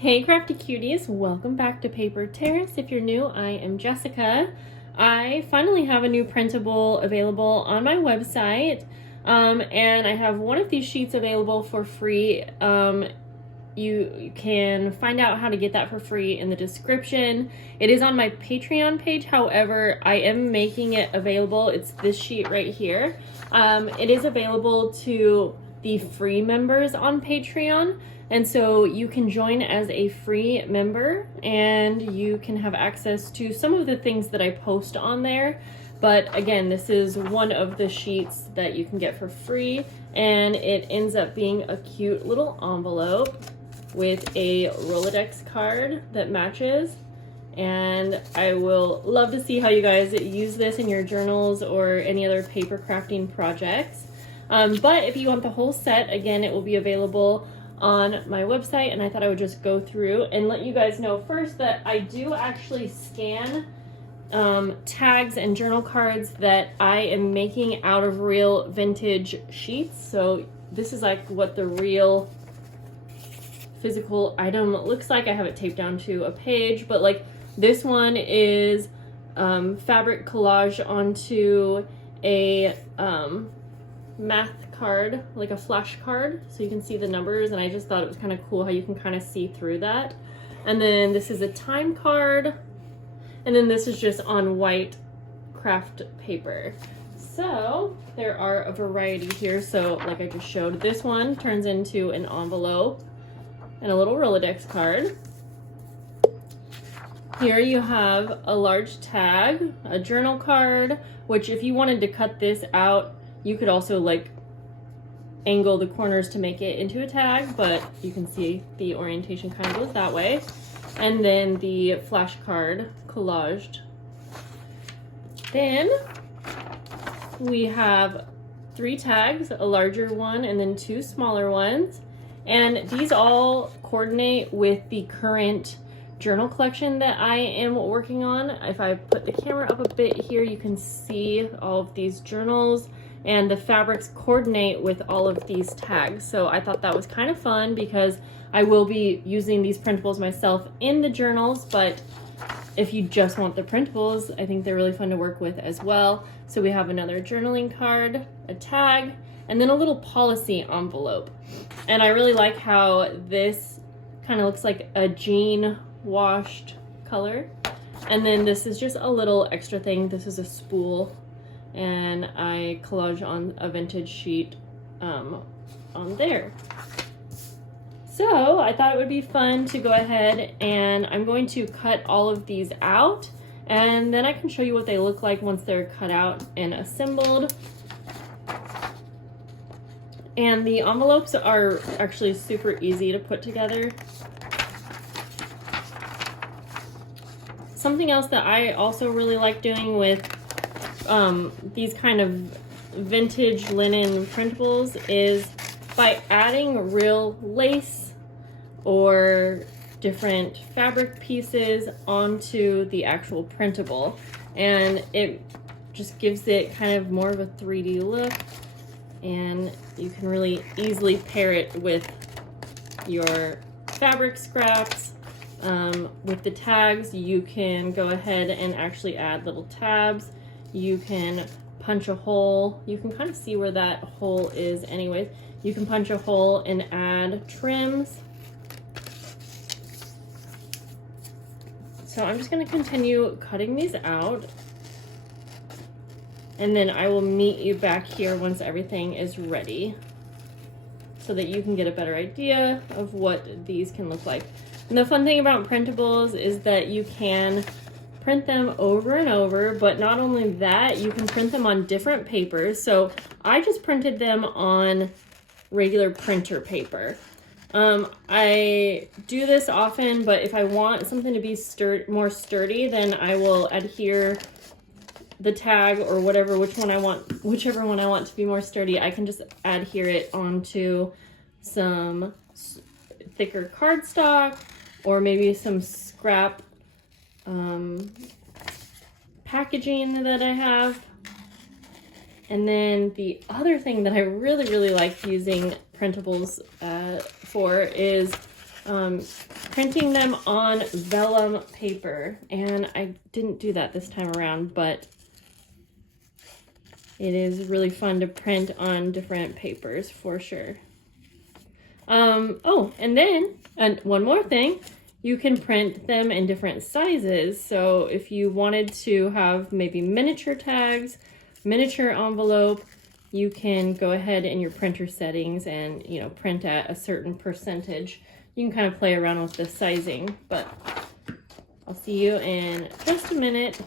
Hey crafty cuties, welcome back to Paper Terrace. If you're new, I am Jessica. I finally have a new printable available on my website, and I have one of these sheets available for free. You can find out how to get that for free in the description. It is on my Patreon page, however, I am making it available. It's this sheet right here. It is available to the free members on Patreon. And so you can join as a free member and you can have access to some of the things that I post on there. But again, this is one of the sheets that you can get for free, and it ends up being a cute little envelope with a Rolodex card that matches. And I will love to see how you guys use this in your journals or any other paper crafting projects. But if you want the whole set, again, it will be available on my website, and I thought I would just go through and let you guys know first that I do actually scan tags and journal cards that I am making out of real vintage sheets. So this is like what the real physical item looks like. I have it taped down to a page, but like this one is fabric collage onto a math card, like a flash card, so you can see the numbers, and I just thought it was kind of cool how you can kind of see through that. And then this is a time card, and then this is just on white craft paper. So there are a variety here. So like I just showed, this one turns into an envelope and a little Rolodex card. Here you have a large tag, a journal card, which if you wanted to cut this out, you could also like angle the corners to make it into a tag, but you can see the orientation kind of goes that way. And then the flashcard collaged. Then we have 3 tags, a larger one and then 2 smaller ones. And these all coordinate with the current journal collection that I am working on. If I put the camera up a bit here, you can see all of these journals, and the fabrics coordinate with all of these tags. So I thought that was kind of fun because I will be using these printables myself in the journals, but if you just want the printables, I think they're really fun to work with as well. So we have another journaling card, a tag, and then a little policy envelope. And I really like how this kind of looks like a jean washed color. And then this is just a little extra thing. This is a spool, and I collage on a vintage sheet on there. So I thought it would be fun to go ahead, and I'm going to cut all of these out, and then I can show you what they look like once they're cut out and assembled. And the envelopes are actually super easy to put together. Something else that I also really like doing with these kind of vintage linen printables is by adding real lace or different fabric pieces onto the actual printable, and it just gives it kind of more of a 3D look, and you can really easily pair it with your fabric scraps. With the tags, you can go ahead and actually add little tabs. You can punch a hole. You can kind of see where that hole is anyways. You can punch a hole and add trims. So I'm just going to continue cutting these out, and then I will meet you back here once everything is ready so that you can get a better idea of what these can look like. And the fun thing about printables is that you can print them over and over, but not only that, you can print them on different papers. So I just printed them on regular printer paper. I do this often, but if I want something to be more sturdy, then I will adhere the tag or whichever one I want to be more sturdy. I can just adhere it onto some thicker cardstock or maybe some scrap packaging that I have. And then the other thing that I really like using printables for is printing them on vellum paper. And I didn't do that this time around, but it is really fun to print on different papers for sure. Oh, and then, one more thing, you can print them in different sizes. So if you wanted to have maybe miniature tags, miniature envelope, you can go ahead in your printer settings and, you know, print at a certain percentage. You can kind of play around with the sizing, but I'll see you in just a minute.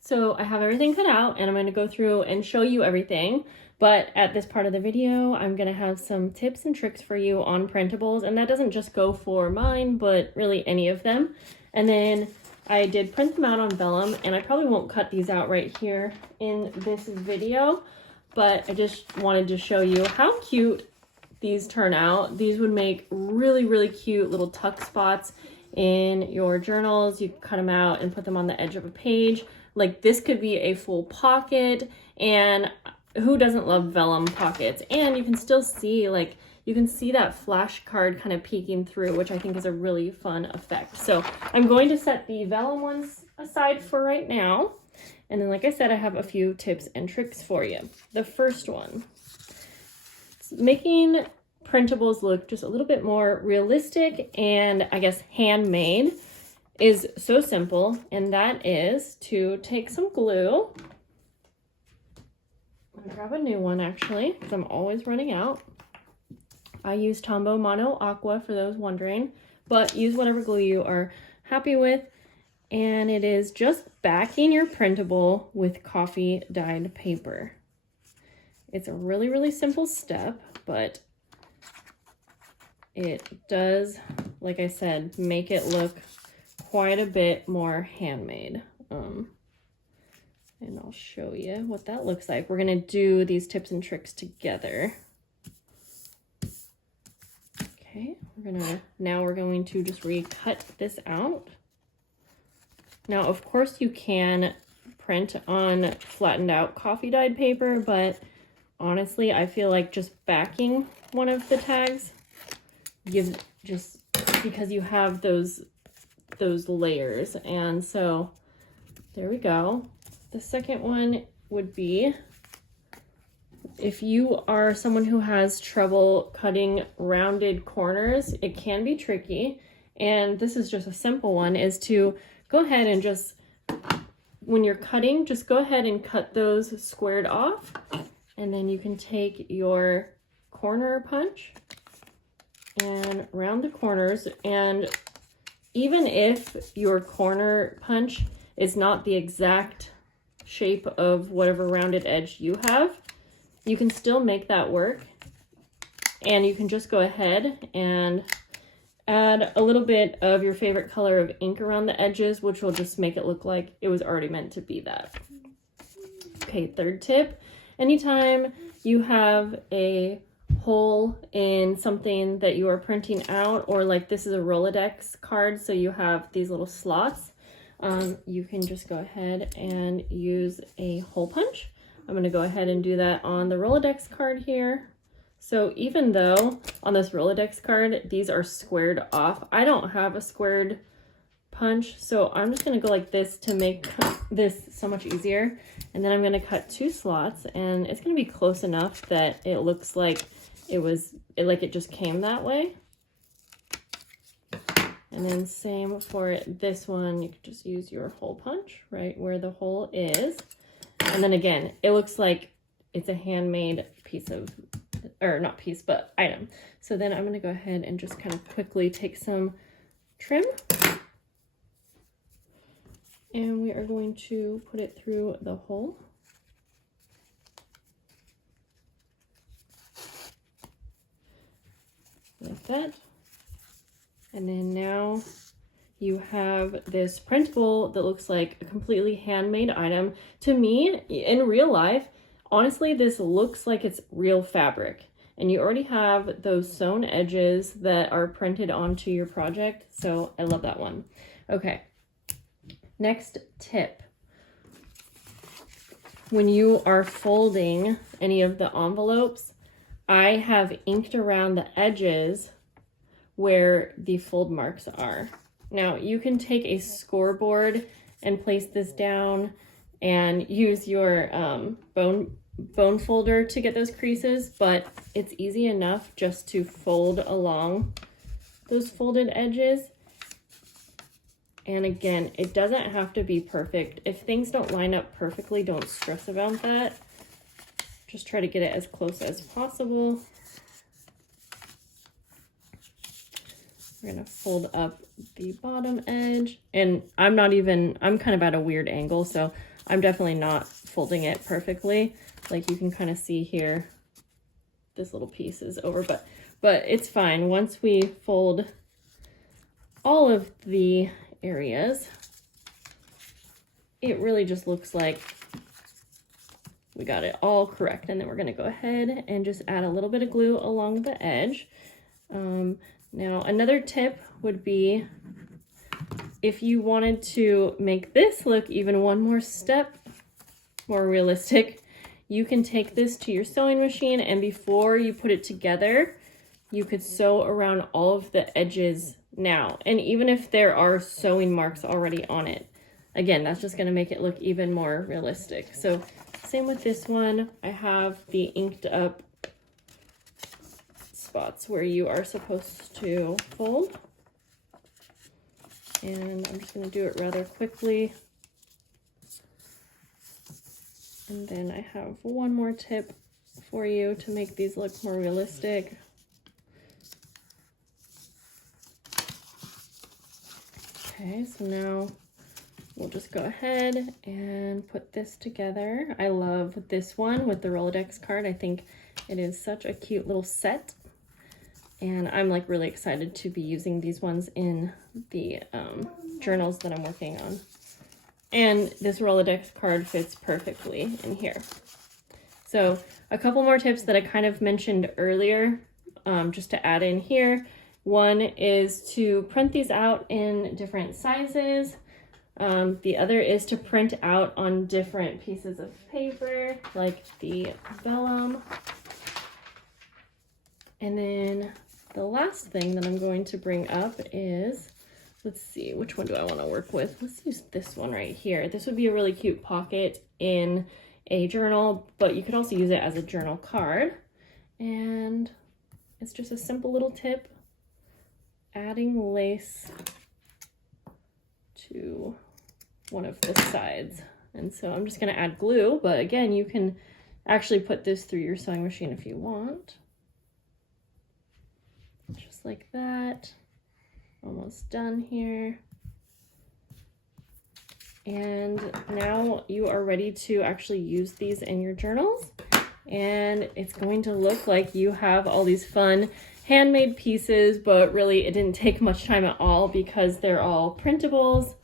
So I have everything cut out and I'm going to go through and show you everything. But at this part of the video, I'm going to have some tips and tricks for you on printables. And that doesn't just go for mine, but really any of them. And then I did print them out on vellum, and I probably won't cut these out right here in this video. But I just wanted to show you how cute these turn out. These would make really, really cute little tuck spots in your journals. You cut them out and put them on the edge of a page. Like this could be a full pocket, and who doesn't love vellum pockets? And you can still see, like, you can see that flash card kind of peeking through, which I think is a really fun effect. So I'm going to set the vellum ones aside for right now. And then, like I said, I have a few tips and tricks for you. The first one, making printables look just a little bit more realistic and I guess handmade is so simple. And that is to take some glue. Grab a new one actually, because I'm always running out. I use Tombow Mono Aqua for those wondering, but use whatever glue you are happy with. And it is just backing your printable with coffee dyed paper. It's a really, really simple step, but it does, like I said, make it look quite a bit more handmade. And I'll show you what that looks like. We're gonna do these tips and tricks together. Okay, now we're going to just recut this out. Now, of course, you can print on flattened out coffee dyed paper, but honestly, I feel like just backing one of the tags gives, just because you have those layers. And so there we go. The second one would be, if you are someone who has trouble cutting rounded corners, it can be tricky. And this is just a simple one, is to go ahead and just, when you're cutting, just go ahead and cut those squared off. And then you can take your corner punch and round the corners. And even if your corner punch is not the exact shape of whatever rounded edge you have, you can still make that work. And you can just go ahead and add a little bit of your favorite color of ink around the edges, which will just make it look like it was already meant to be that. Okay, third tip, anytime you have a hole in something that you are printing out, or like this is a Rolodex card, so you have these little slots, you can just go ahead and use a hole punch. I'm going to go ahead and do that on the Rolodex card here. So even though on this Rolodex card, these are squared off, I don't have a squared punch. So I'm just going to go like this to make this so much easier. And then I'm going to cut 2 slots, and it's going to be close enough that it looks like it just came that way. And then same for this one, you could just use your hole punch right where the hole is. And then again, it looks like it's a handmade piece of, or not piece, but item. So then I'm gonna go ahead and just kind of quickly take some trim. And we are going to put it through the hole. Like that. And then now you have this printable that looks like a completely handmade item. To me, in real life, honestly, this looks like it's real fabric. And you already have those sewn edges that are printed onto your project. So I love that one. Okay, next tip. When you are folding any of the envelopes, I have inked around the edges where the fold marks are. Now you can take a scoreboard and place this down and use your bone folder to get those creases, but it's easy enough just to fold along those folded edges. And again, it doesn't have to be perfect. If things don't line up perfectly, don't stress about that. Just try to get it as close as possible. We're gonna fold up the bottom edge, and I'm kind of at a weird angle, so I'm definitely not folding it perfectly. Like you can kind of see here, this little piece is over, but it's fine. Once we fold all of the areas, it really just looks like we got it all correct. And then we're gonna go ahead and just add a little bit of glue along the edge. Now another tip would be, if you wanted to make this look even one more step more realistic, you can take this to your sewing machine, and before you put it together, you could sew around all of the edges now. And even if there are sewing marks already on it, again, that's just gonna make it look even more realistic. So same with this one. I have the inked up spots where you are supposed to fold. And I'm just gonna do it rather quickly. And then I have one more tip for you to make these look more realistic. Okay, so now we'll just go ahead and put this together. I love this one with the Rolodex card. I think it is such a cute little set. And I'm like really excited to be using these ones in the journals that I'm working on. And this Rolodex card fits perfectly in here. So a couple more tips that I kind of mentioned earlier, just to add in here. One is to print these out in different sizes. The other is to print out on different pieces of paper, like the vellum. And then the last thing that I'm going to bring up is, let's see, which one do I want to work with? Let's use this one right here. This would be a really cute pocket in a journal, but you could also use it as a journal card. And it's just a simple little tip, adding lace to one of the sides. And so I'm just going to add glue, but again, you can actually put this through your sewing machine if you want. Just like that. Almost done here. And now you are ready to actually use these in your journals. And it's going to look like you have all these fun handmade pieces, but really it didn't take much time at all because they're all printables.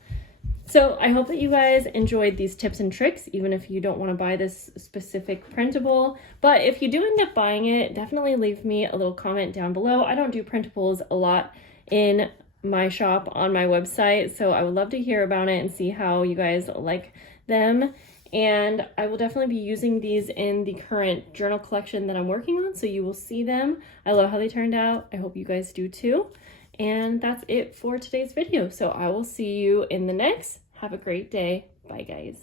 So I hope that you guys enjoyed these tips and tricks, even if you don't want to buy this specific printable. But if you do end up buying it, definitely leave me a little comment down below. I don't do printables a lot in my shop on my website, so I would love to hear about it and see how you guys like them. And I will definitely be using these in the current journal collection that I'm working on, so you will see them. I love how they turned out. I hope you guys do too. And that's it for today's video. So I will see you in the next. Have a great day. Bye, guys.